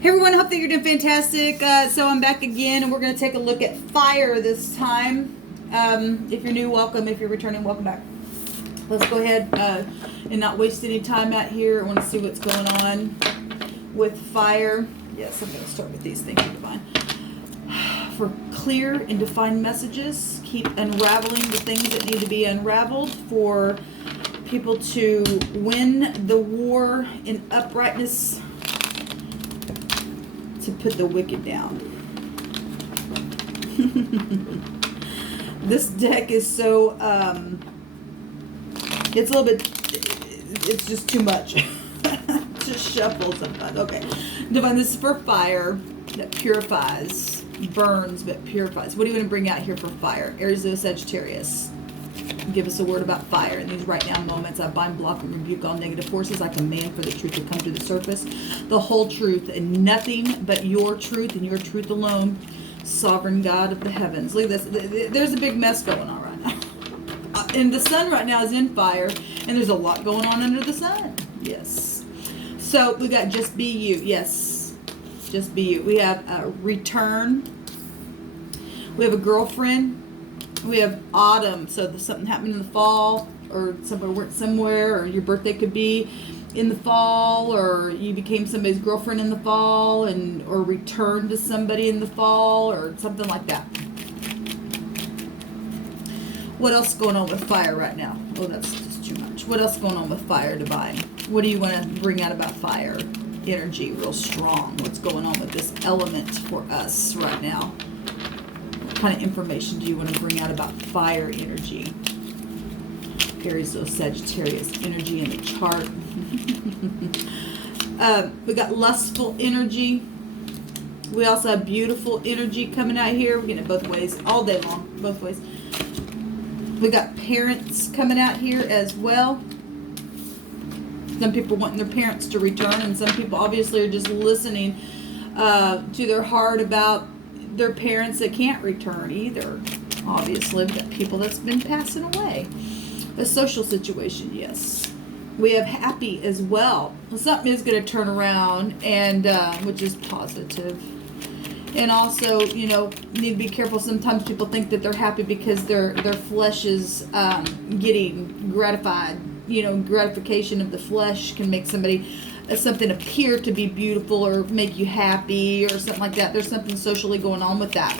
Hey everyone, hope that you're doing fantastic. So I'm back again, and we're going to take a look at fire this time. If you're new, welcome. If you're returning, welcome back. Let's go ahead and not waste any time out here. I want to see what's going on with fire. Yes, I'm going to start with these. Thank you, Divine. For clear and defined messages, keep unraveling the things that need to be unraveled. For people to win the war in uprightness, to put the wicked down. This deck is so it's a little bit, it's just too much. Just shuffle sometimes. Okay, Divine, this is for fire that purifies, burns but purifies. What are you going to bring out here for fire? Aries, Leo, Sagittarius. Give us a word about fire. In these right now moments, I bind, block, and rebuke all negative forces. I command for the truth to come to the surface. The whole truth and nothing but your truth and your truth alone. Sovereign God of the heavens. Look at this. There's a big mess going on right now. And the sun right now is in fire. And there's a lot going on under the sun. Yes. So we got just be you. Yes. Just be you. We have a return. We have a girlfriend. We have autumn, so there's something happening in the fall, or somewhere, or your birthday could be in the fall, or you became somebody's girlfriend in the fall, or returned to somebody in the fall, or something like that. What else is going on with fire right now? Oh, that's just too much. What else is going on with fire, Divine? What do you want to bring out about fire? Energy, real strong. What's going on with this element for us right now? What kind of information do you want to bring out about fire energy? Aries, Leo, Sagittarius energy in the chart. We got lustful energy. We also have beautiful energy coming out here. We're getting it both ways, all day long, both ways. We got parents coming out here as well. Some people wanting their parents to return, and some people obviously are just listening to their heart about their parents that can't return either. Obviously, we've got people that's been passing away. A social situation, yes. We have happy as well. Something is going to turn around, and which is positive. And also, you know, need to be careful. Sometimes people think that they're happy because their flesh is getting gratified. You know, gratification of the flesh can make something appear to be beautiful or make you happy or something like that. There's something socially going on with that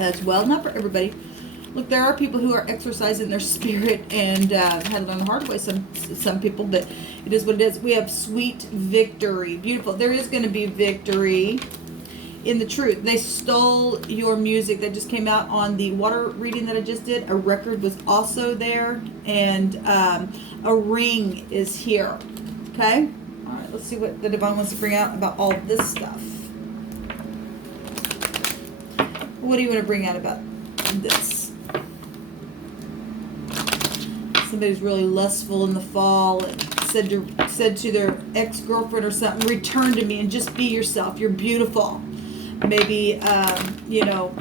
as well. Not for everybody. Look, there are people who are exercising their spirit and had to learn the hard way. Some people, but it is what it is. We have sweet victory. Beautiful. There is going to be victory in the truth. They stole your music that just came out on the water reading that I just did. A record was also there, and a ring is here. Okay? All right, let's see what the Divine wants to bring out about all this stuff. What do you want to bring out about this? Somebody's really lustful in the fall and said to their ex-girlfriend or something, return to me and just be yourself. You're beautiful. Maybe, you know,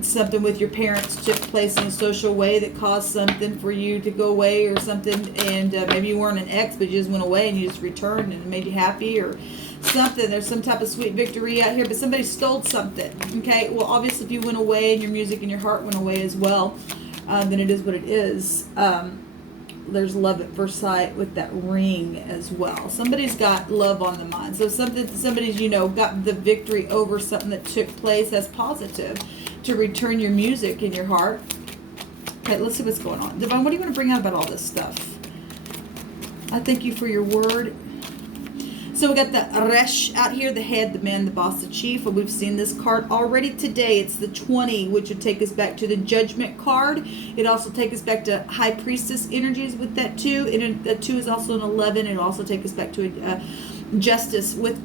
something with your parents took place in a social way that caused something for you to go away or something, and maybe you weren't an ex, but you just went away and you just returned and it made you happy or something. There's some type of sweet victory out here, but somebody stole something. Okay, well, obviously if you went away and your music and your heart went away as well, then it is what it is. There's love at first sight with that ring as well. Somebody's got love on the mind. So somebody's, you know, got the victory over something that took place. That's positive. To return your music in your heart. Okay, let's see what's going on. Divine, what do you want to bring out about all this stuff? I thank you for your word. So we got the Resh out here, the head, the man, the boss, the chief. And we've seen this card already today. It's the 20, which would take us back to the Judgment card. It also takes us back to High Priestess energies with that 2. And that 2 is also an 11. It'll also take us back to Justice with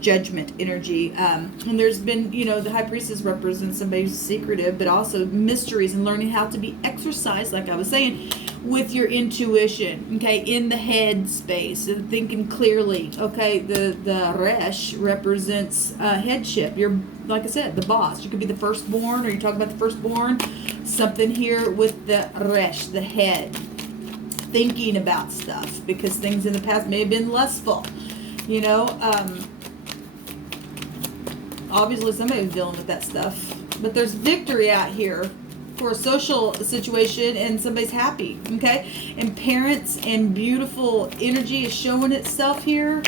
Judgment energy. And there's been, you know, the High Priestess represents somebody who's secretive, but also mysteries and learning how to be exercised, like I was saying, with your intuition, okay, in the head space, and thinking clearly, okay. The Resh represents headship. You're, like I said, the boss. You could be the firstborn, or you're talking about the firstborn. Something here with the Resh, the head, thinking about stuff, because things in the past may have been lustful, you know. obviously somebody was dealing with that stuff. But there's victory out here for a social situation, and somebody's happy, okay? And parents and beautiful energy is showing itself here.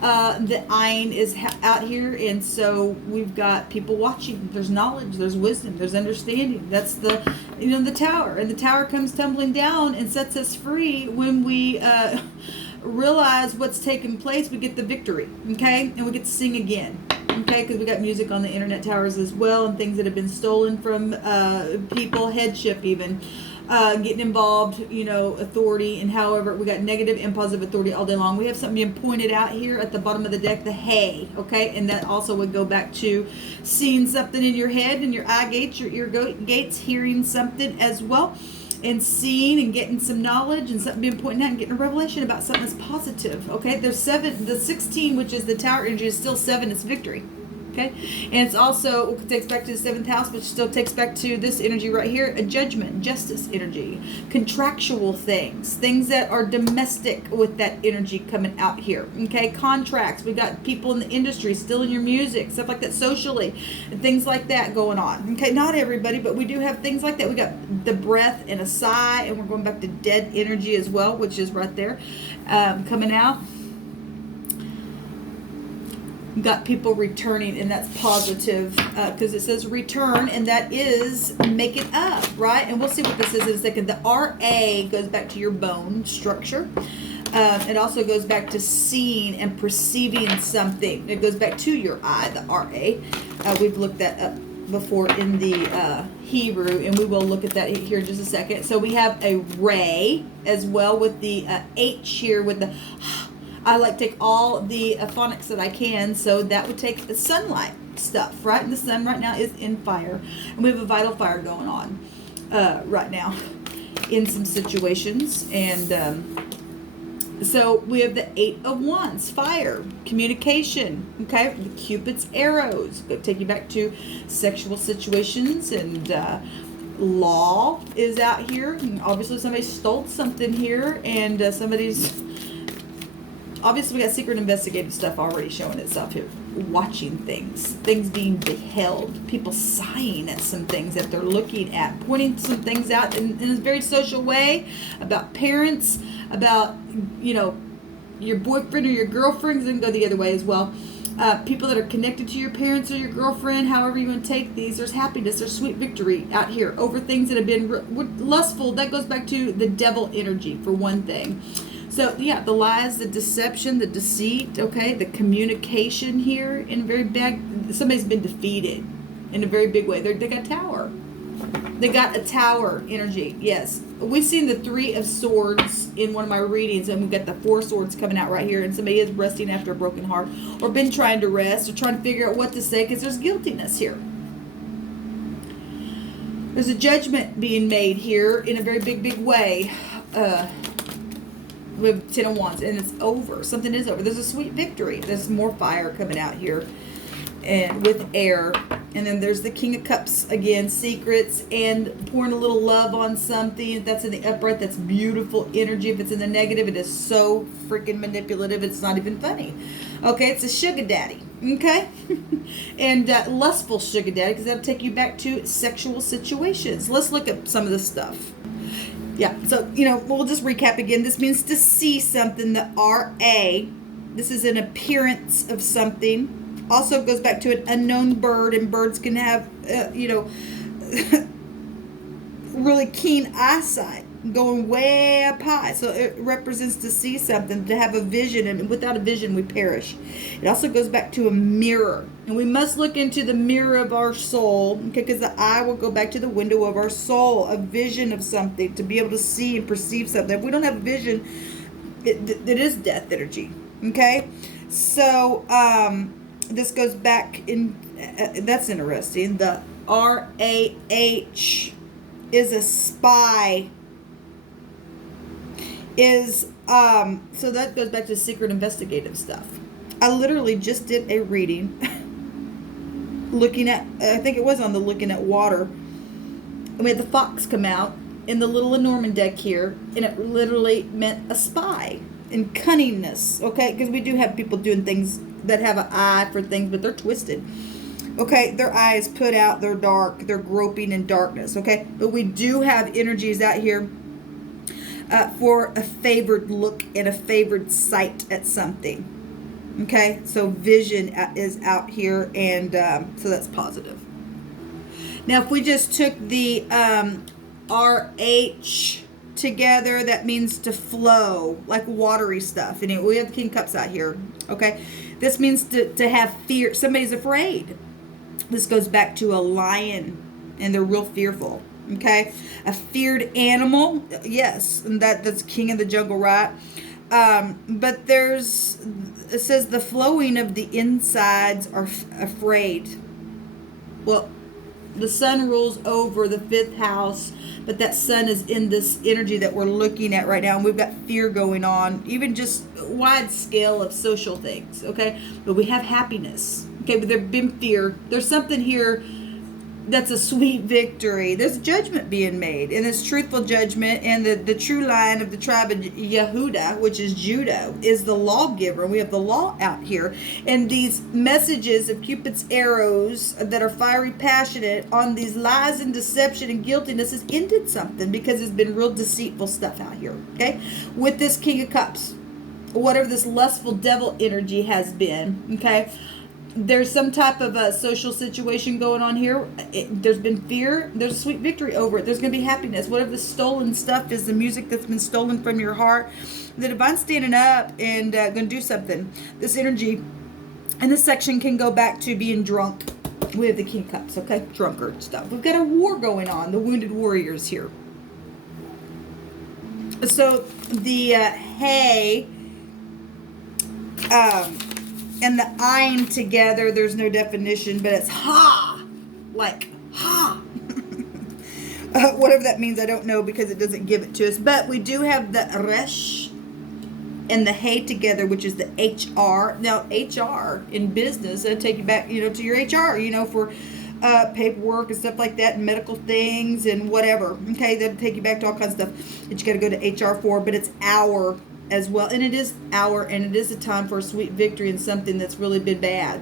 The Ein is out here, and so we've got people watching. There's knowledge, there's wisdom, there's understanding. That's the, the tower. And the tower comes tumbling down and sets us free when we realize what's taking place. We get the victory, okay? And we get to sing again, okay? Because we got music on the internet towers as well, and things that have been stolen from people, headship even. Getting involved, authority, and however, we got negative and positive authority all day long. We have something being pointed out here at the bottom of the deck, the hay, okay? And that also would go back to seeing something in your head and your eye gates, your ear gates, hearing something as well, and seeing and getting some knowledge and something being pointed out and getting a revelation about something that's positive, okay? There's 7, the 16, which is the tower energy, is still 7, it's victory. Okay, and it's also takes back to the 7th house, which still takes back to this energy right here, a judgment, justice energy, contractual things that are domestic with that energy coming out here. Okay, contracts. We got people in the industry stealing your music, stuff like that, socially, and things like that going on. Okay, not everybody, but we do have things like that. We got the breath and a sigh, and we're going back to dead energy as well, which is right there coming out. Got people returning, and that's positive because it says return, and that is make it up, right? And we'll see what this is in a second. The RA goes back to your bone structure. It also goes back to seeing and perceiving something. It goes back to your eye, the RA. We've looked that up before in the Hebrew, and we will look at that here in just a second. So we have a ray as well with the H here with the I like to take all the phonics that I can, so that would take the sunlight stuff, right? And the sun right now is in fire, and we have a vital fire going on right now in some situations. And so we have the 8 of Wands, fire, communication, okay? The Cupid's arrows take you back to sexual situations, and law is out here. And obviously somebody stole something here, and somebody's... Obviously, we got secret investigative stuff already showing itself here. Watching things being beheld, people sighing at some things that they're looking at, pointing some things out in a very social way about parents, about, your boyfriend or your girlfriend. It can go the other way as well. People that are connected to your parents or your girlfriend, however you want to take these. There's happiness, there's sweet victory out here over things that have been lustful. That goes back to the devil energy for one thing. So, yeah, the lies, the deception, the deceit, okay, the communication here in a very bad, somebody's been defeated in a very big way. They got a tower. They got a tower energy, yes. We've seen the 3 of Swords in one of my readings, and we've got the 4 swords coming out right here, and somebody is resting after a broken heart, or been trying to rest, or trying to figure out what to say, because there's guiltiness here. There's a judgment being made here in a very big way. We have 10 of Wands, and it's over. Something is over. There's a sweet victory. There's more fire coming out here, and with air. And then there's the King of Cups again, secrets, and pouring a little love on something. If that's in the upright, that's beautiful energy. If it's in the negative, it is so freaking manipulative. It's not even funny. Okay, it's a sugar daddy. Okay, and lustful sugar daddy, because that'll take you back to sexual situations. Let's look at some of this stuff. Yeah, so, we'll just recap again. This means to see something, the RA. This is an appearance of something. Also goes back to an unknown bird, and birds can have, really keen eyesight, going way up high. So it represents to see something, to have a vision, and without a vision, we perish. It also goes back to a mirror. And we must look into the mirror of our soul, okay, because the eye will go back to the window of our soul, a vision of something, to be able to see and perceive something. If we don't have a vision, it is death energy, okay? So this goes back in, that's interesting. The RAH is a spy, so that goes back to secret investigative stuff. I literally just did a reading looking at, I think it was on the looking at water, and we had the fox come out in the little Lenormand deck here, and it literally meant a spy and cunningness, okay, because we do have people doing things that have an eye for things, but they're twisted. Okay, their eyes put out, they're dark, they're groping in darkness, okay? But we do have energies out here for a favored look and a favored sight at something, okay? So vision is out here, and so that's positive. Now, if we just took the RH together, that means to flow, like watery stuff. And we have the King of Cups out here, okay? This means to have fear. Somebody's afraid. This goes back to a lion, and they're real fearful, okay? A feared animal, yes, and that's king of the jungle, right? But it says the flowing of the insides are afraid. Well, the sun rules over the 5th house, but that sun is in this energy that we're looking at right now, and we've got fear going on, even just wide scale of social things, okay? But we have happiness, okay? But there's been fear. There's something here that's a sweet victory. There's judgment being made, and this truthful judgment, and the true line of the tribe of Yehuda, which is Judah, is the lawgiver. We have the law out here, and these messages of Cupid's arrows that are fiery, passionate on these lies and deception and guiltiness has ended something, because it's been real deceitful stuff out here, okay? With this King of Cups, whatever this lustful devil energy has been, okay? There's some type of a social situation going on here. There's been fear. There's a sweet victory over it. There's going to be happiness. Whatever the stolen stuff is, the music that's been stolen from your heart, the divine's standing up and going to do something. This energy and this section can go back to being drunk. We have the King of Cups, okay? Drunkard stuff. We've got a war going on. The wounded warriors here. So the hay... and the ein together, there's no definition, but it's ha, like ha. Whatever that means, I don't know, because it doesn't give it to us. But we do have the resh and the hay together, which is the HR. Now, HR in business, that'll take you back, to your HR, for paperwork and stuff like that, and medical things and whatever. Okay, that'll take you back to all kinds of stuff that you got to go to HR for. But it's our as well, and it is a time for a sweet victory in something that's really been bad.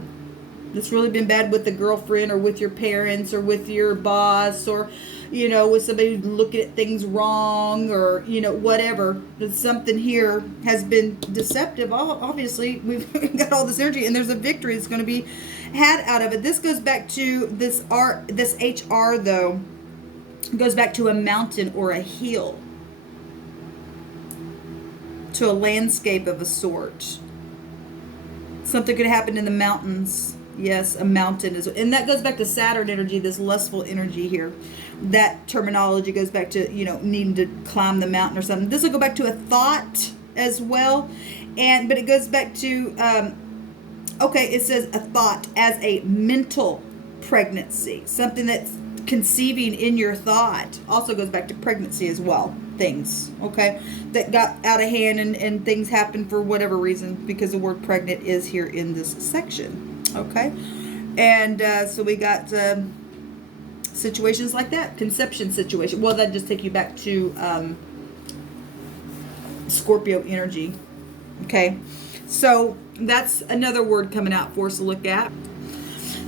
That's really been bad with the girlfriend, or with your parents, or with your boss, or with somebody who's looking at things wrong, or whatever. But something here has been deceptive. Obviously, we've got all this energy, and there's a victory that's going to be had out of it. This goes back to this HR though. It goes back to a mountain or a hill, to a landscape of a sort. Something could happen in the mountains. Yes, a mountain is, and that goes back to Saturn energy, this lustful energy here. That terminology goes back to needing to climb the mountain or something. This will go back to a thought as well, but it goes back to it says a thought as a mental pregnancy, something that's conceiving in your thought. Also goes back to pregnancy as well. Things, okay, that got out of hand, and things happen for whatever reason, because the word pregnant is here in this section, okay? And so we got situations like that, conception situation. Well, that just take you back to Scorpio energy, okay? So that's another word coming out for us to look at.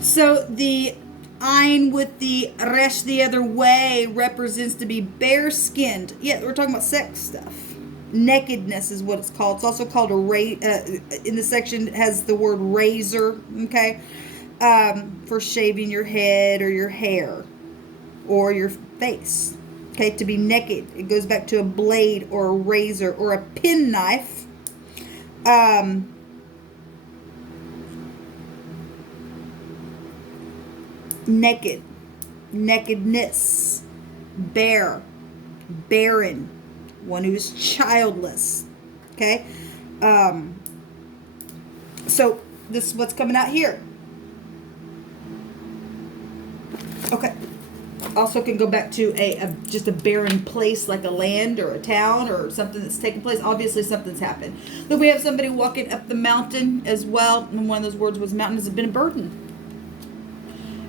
So the ein with the resh the other way represents to be bare-skinned. Yeah, we're talking about sex stuff. Nakedness is what it's called. It's also called in the section, it has the word razor, okay, for shaving your head or your hair or your face. Okay, to be naked. It goes back to a blade or a razor or a penknife. Naked, nakedness, bare, barren, one who is childless. Okay, so this is what's coming out here. Okay, also can go back to just a barren place, like a land or a town or something that's taken place. Obviously something's happened. Then we have somebody walking up the mountain as well, and one of those words was mountain. Has been a burden.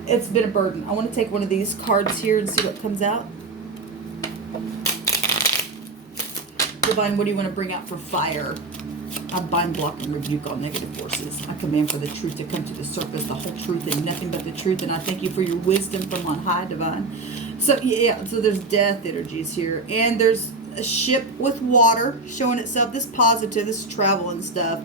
It's been a burden. I want to take one of these cards here and see what comes out. Divine, what do you want to bring out for fire? I bind, block, and rebuke all negative forces. I command for the truth to come to the surface, the whole truth and nothing but the truth. And I thank you for your wisdom from on high, divine. So, yeah, so there's death energies here. And there's a ship with water showing itself. This positive, this is travel and stuff.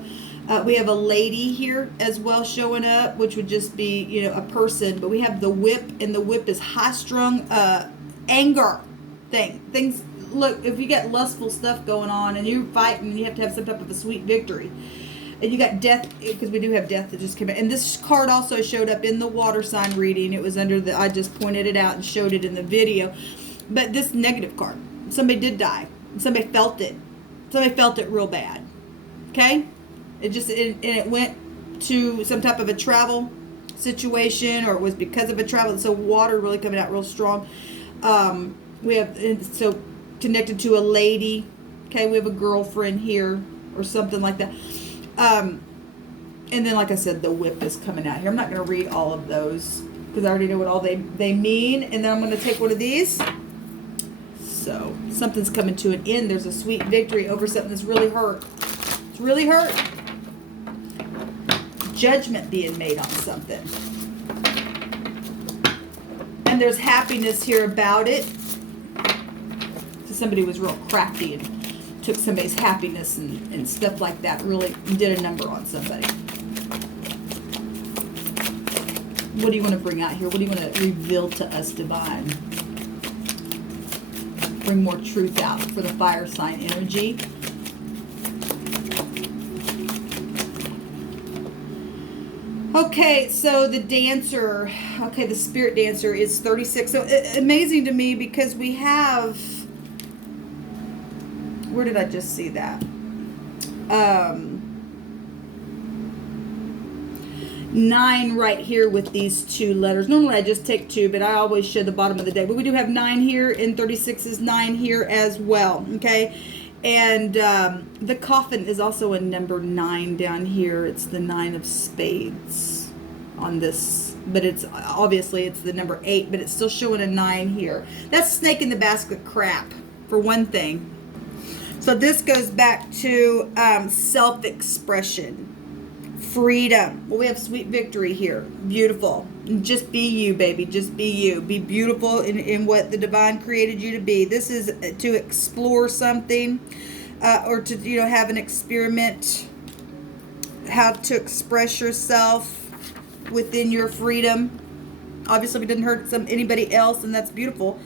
We have a lady here as well showing up, which would just be, you know, a person. But we have the whip, and the whip is high-strung anger things. Look, if you got lustful stuff going on and you're fighting, and you have to have some type of a sweet victory. And you got death, because we do have death that just came out. And this card also showed up in the water sign reading. It was under the, I just pointed it out and showed it in the video. But this negative card, somebody did die. Somebody felt it. Somebody felt it real bad. Okay? And it went to some type of a travel situation, or it was because of a travel. So water really coming out real strong. We have, so connected to a lady. Okay, we have a girlfriend here or something like that. And then, like I said, the whip is coming out here. I'm not going to read all of those because I already know what all they mean. And then I'm going to take one of these. So something's coming to an end. There's a sweet victory over something that's really hurt. It's really hurt. Judgment being made on something. And there's happiness here about it. So somebody was real crafty and took somebody's happiness and stuff like that, really did a number on somebody. What do you want to bring out here? What do you want to reveal to us, divine? Bring more truth out for the fire sign energy. Okay, so the dancer, the spirit dancer is 36. So amazing to me because we have, where did I just see that? 9 right here with these 2 letters. Normally I just take 2, but I always show the bottom of the deck. But we do have 9 here, and 36 is 9 here as well, okay? And the coffin is also a number 9 down here. It's the 9 of spades on this, but it's obviously it's the number 8, but it's still showing a 9 here. That's snake in the basket crap, for one thing. So this goes back to self-expression, freedom. Well, we have sweet victory here. Beautiful. Just be you, baby. Just be you. Be beautiful in what the divine created you to be. This is to explore something or to, you know, have an experiment, how to express yourself within your freedom. Obviously, if it didn't hurt anybody else, and that's beautiful.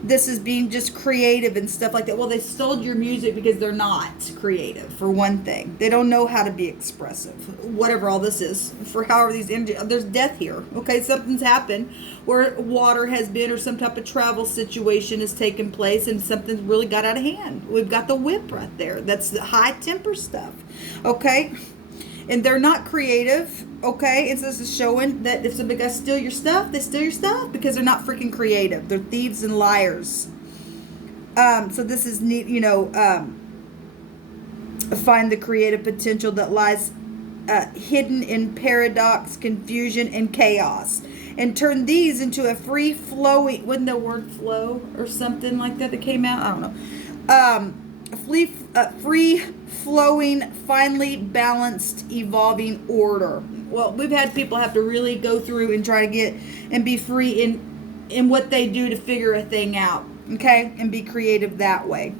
This is being just creative and stuff like that. Well, they stole your music because they're not creative, for one thing. They don't know how to be expressive. Whatever all this is. For however these energy, there's death here. Okay, something's happened where water has been or some type of travel situation has taken place and something's really got out of hand. We've got the whip right there. That's the high temper stuff. Okay? And they're not creative, okay? And so this is showing that if somebody got to steal your stuff, they steal your stuff because they're not freaking creative. They're thieves and liars. So this is neat, you know, find the creative potential that lies hidden in paradox, confusion, and chaos. And turn these into a free-flowing, wasn't the word flow or something like that came out? I don't know. Free-flowing, finely balanced, evolving order. Well, we've had people have to really go through and try to get and be free in what they do to figure a thing out, okay? And be creative that way.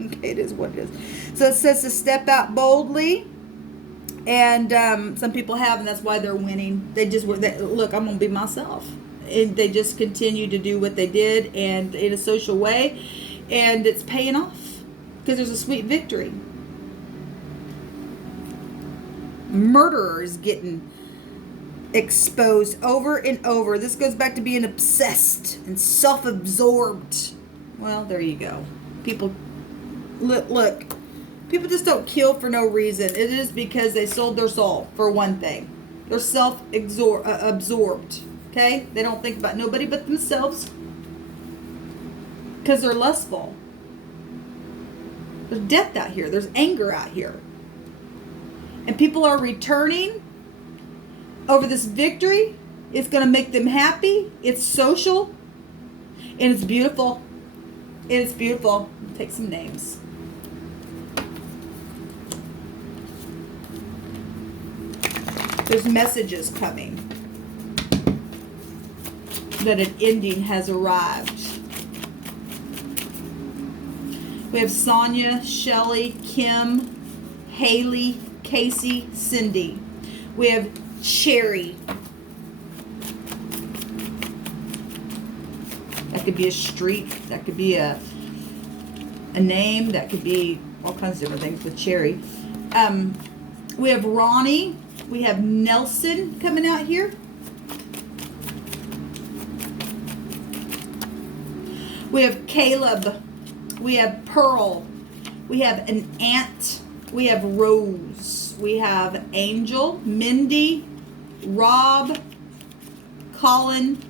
Okay, it is what it is. So it says to step out boldly, and some people have, and that's why they're winning. They just look, I'm going to be myself. And they just continue to do what they did, and in a social way, and it's paying off. Because there's a sweet victory. Murderer is getting exposed over and over. This goes back to being obsessed and self-absorbed. Well, there you go. People, look. People just don't kill for no reason. It is because they sold their soul, for one thing. They're self-absorbed. Okay? They don't think about nobody but themselves. Because they're lustful. There's death out here. There's anger out here. And people are returning over this victory. It's going to make them happy. It's social. And it's beautiful. And it's beautiful. Take some names. There's messages coming that an ending has arrived. We have Sonia, Shelley, Kim, Haley, Casey, Cindy. We have Cherry. That could be a street. That could be a name. That could be all kinds of different things with Cherry. We have Ronnie. We have Nelson coming out here. We have Caleb. We have Pearl. We have an aunt. We have Rose. We have Angel, Mindy, Rob, Colin.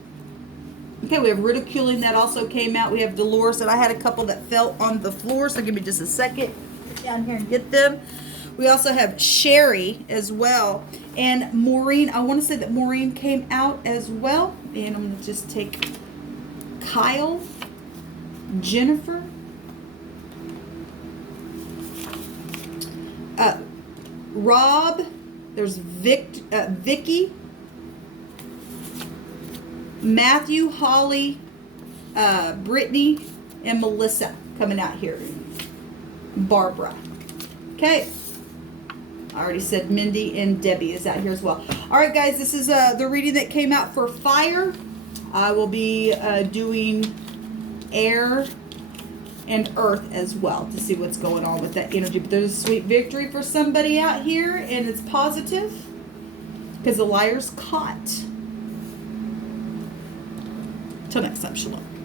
Okay, we have Ridiculing. That also came out. We have Dolores, and I had a couple that fell on the floor, so give me just a second. Get down here and get them. We also have Sherry as well. And Maureen. I want to say that Maureen came out as well. And I'm going to just take Kyle, Jennifer, Rob, there's Vicky, Matthew, Holly, Brittany, and Melissa coming out here. Barbara. Okay. I already said Mindy and Debbie is out here as well. All right, guys, this is the reading that came out for fire. I will be doing air and earth as well to see what's going on with that energy. But there's a sweet victory for somebody out here, and it's positive because the liar's caught. Till next time, shalom.